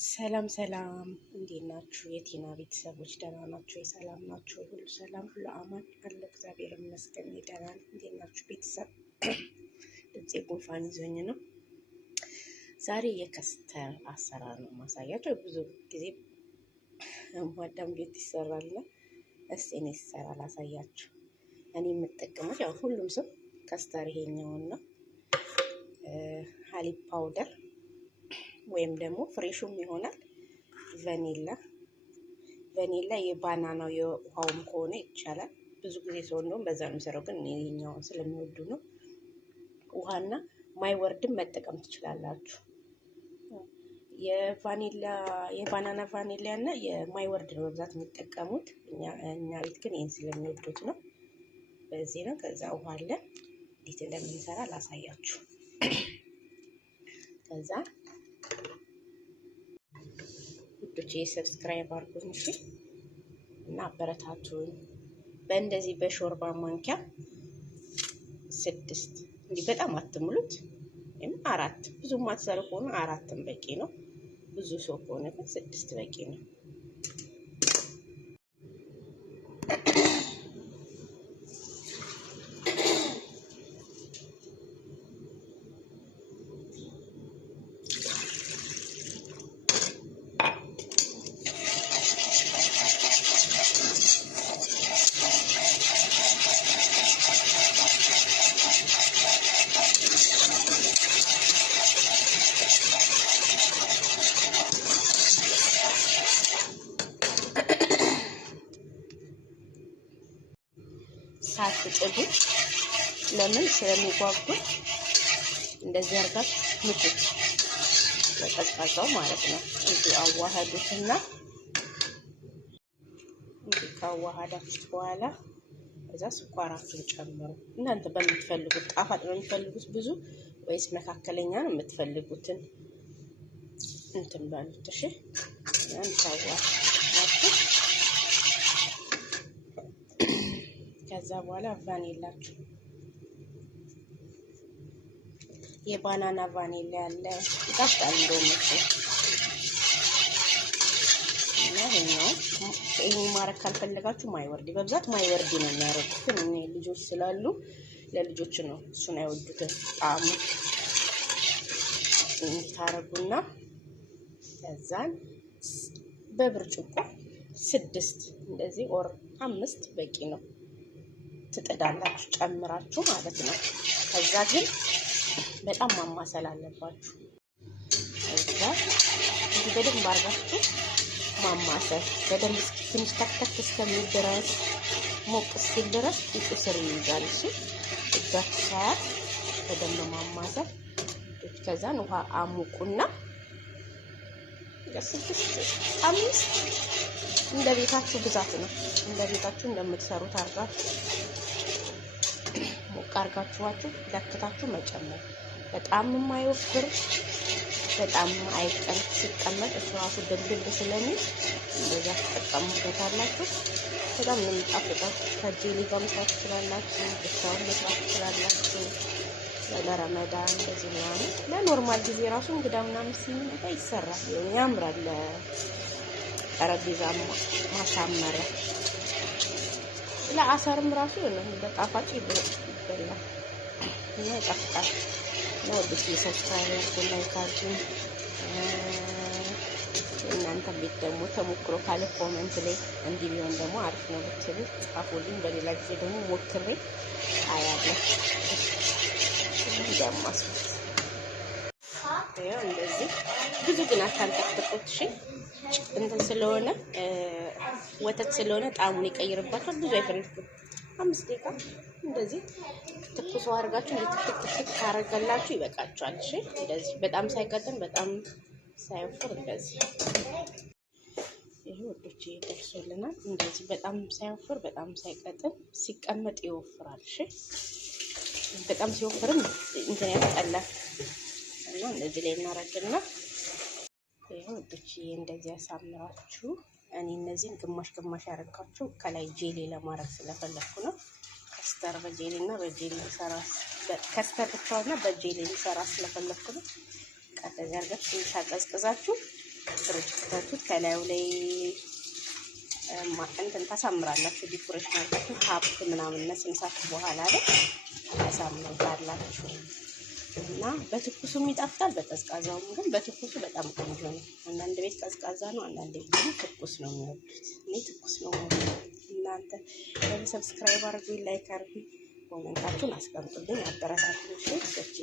ሰላም ሰላም፣ እንዴት ናችሁ? የቲና ቤተሰቦች ደህና ናችሁ? የሰላም ናችሁ? ሁሉ ሰላም፣ ሁሉ አማን አለ። እግዚአብሔር ይመስገን ደህና ነኝ። እንዴት ናችሁ ቤተሰብ? ድምፄ ጉንፋን ይዞኝ ነው። ዛሬ የከስተር አሰራር ነው ማሳያቸው። ብዙ ጊዜ ማዳም ቤት ይሰራል። እስቲ እኔ ሲሰራ ላሳያችሁ። እኔ የምጠቀመው ያው ሁሉም ሰው ከስተር ይሄኛውን ነው። ሀሊብ ፓውደር ወይም ደግሞ ፍሬሹም ይሆናል። ቫኒላ የባናናው የውሃውም ከሆነ ይቻላል። ብዙ ጊዜ ሰው እንደውም በዛ ነው የሚሰራው፣ ግን ይሄኛውን ስለሚወዱ ነው። ውሃና ማይወርድም መጠቀም ትችላላችሁ። የባናና ቫኒላ እና የማይወርድ ነው በብዛት የሚጠቀሙት። እኛ ቤት ግን ይሄን ስለሚወዱት ነው። በዚህ ነው። ከዛ ውሃ አለ። እንዴት እንደምንሰራ ላሳያችሁ። ከዛ ውዶቼ ሰብስክራይብ አድርጉኝ እሺ፣ እና አበረታቱኝ። በእንደዚህ በሾርባ ማንኪያ 6 እንዲህ በጣም አትሙሉት፣ ወይም 4 ብዙ ማትሰሩ ከሆነ 4ም በቂ ነው። ብዙ ሰው ከሆነ ግን 6 በቂ ነው። ሳትጥዱ ለምን ስለሚጓጉት እንደዚህ አድርጋችሁ ምጡት፣ በቀዝቃዛው ማለት ነው። እንዲህ አዋሃዱትና እንዲህ ካዋሃዳችሁት በኋላ እዛ ስኳራችሁን ጨምሩ። እናንተ በምትፈልጉት ጣፋጭ ነው የምትፈልጉት ብዙ ወይስ መካከለኛ ነው የምትፈልጉትን እንትን ባሉት። እሺ ያን ታዋችሁ ከዛ በኋላ ቫኒላችሁ የባናና ቫኒላ ያለ ይጣፍጣል እንደውም እና ይሄን ማረግ ካልፈለጋችሁ ማይወርድ በብዛት ማይወርድ ነው የሚያደርጉት። ግን እኔ ልጆች ስላሉ ለልጆች ነው እሱን አይወዱትም። ጣዕሙ ታረጉና ከዛን በብርጭቆ 6 እንደዚህ ኦር 5 በቂ ነው ትጥዳላችሁ ጨምራችሁ ማለት ነው። ከዛ ግን በጣም ማማሰል አለባችሁ። ከዛ እንዲህ በደንብ አድርጋችሁ ማማሰል በደንብ ትንሽ ተክተክ እስከሚል ድረስ ሞቅ እስኪል ድረስ ቂጡ ስር ይይዛል። እሺ እጃችሁ ሳያት በደንብ ማማሰል። ከዛን ውሃ አሙቁና 5 እንደ ቤታችሁ ብዛት ነው። እንደ ቤታችሁ እንደምትሰሩት አድርጋችሁ ሞቅ አድርጋችኋችሁ ለክታችሁ መጨመር። በጣም የማይወፍር በጣም አይቀል ሲቀመጥ እሱ ራሱ ድልድል ስለሚል እንደዛ ተጠቀሙበታላችሁ። በጣም ነው የሚጣፍጠው። ከጄሊ ጋር መስራት ትችላላችሁ፣ ብቻውን መስራት ትችላላችሁ። ለረመዳን እንደዚህ ምናምን ለኖርማል ጊዜ ራሱ እንግዳ ምናምን ሲመጣ ይሰራል። ያምራል። ለጠረጴዛ ማሳመሪያ ለአሰርም ራሱ ነው በጣፋጭ ይበላል እና ይጣፍጣል። ነው ወዲህ ሰብስክራይብ አድርጉ፣ ላይክ አድርጉ። እናንተ ቤት ደግሞ ተሞክሮ ካለ ኮሜንት ላይ እንዲህ ቢሆን ደግሞ አሪፍ ነው ብትሉ ጻፉልኝ። በሌላ ጊዜ ደግሞ ሞክሬ አያለሁ። እንደማስ ያው እንደዚህ ብዙ ግን አታንጠቅጥቁት። እሺ እንትን ስለሆነ ወተት ስለሆነ ጣዕሙን ይቀይርባታል። ብዙ አይፈልግም። 5 ደቂቃ እንደዚህ ትኩስ አድርጋችሁ ትክክክ ታረጋላችሁ፣ ይበቃችኋል። እሺ እንደዚህ በጣም ሳይቀጥን በጣም ሳይወፍር እንደዚህ ይሄ ወዶች ይደርሱልናል። እንደዚህ በጣም ሳይወፍር በጣም ሳይቀጥን ሲቀመጥ ይወፍራል። እሺ በጣም ሲወፍርም እንትን ያስጠላል እና እንደዚህ ላይ እናረግና ይሄ ወዶች እንደዚህ ያሳምራችሁ። እኔ እነዚህን ግማሽ ግማሽ ያረጋችሁ ከላይ ጄሊ ለማድረግ ስለፈለኩ ነው። ከስተር በጄሊ እና በጄሊ ሰራ ከስተር ብቻውና በጄሊ ሰራ ስለፈለኩ ነው። ከዛ አርጋችሁ ትንሽ አቀዝቅዛችሁ ፍሪጅ ከተቱት ከላዩ ላይ እንትን ታሳምራላችሁ። ዲኮሬሽን አድርጋችሁ ሀብ ምናምን ነስንሳት በኋላ ላይ ታሳምሩታላችሁ እና በትኩሱም ይጣፍጣል። በቀዝቃዛውም ግን በትኩሱ በጣም ቆንጆ ነው። አንዳንድ ቤት ቀዝቃዛ ነው፣ አንዳንድ ቤት ደግሞ ትኩስ ነው የሚወዱት። እኔ ትኩስ ነው የምወደው። እናንተ ሰብስክራይብ አድርጉኝ፣ ላይክ አድርጉኝ፣ ኮሜንታችሁን አስቀምጡልኝ፣ አበረታቱኝ። እሺ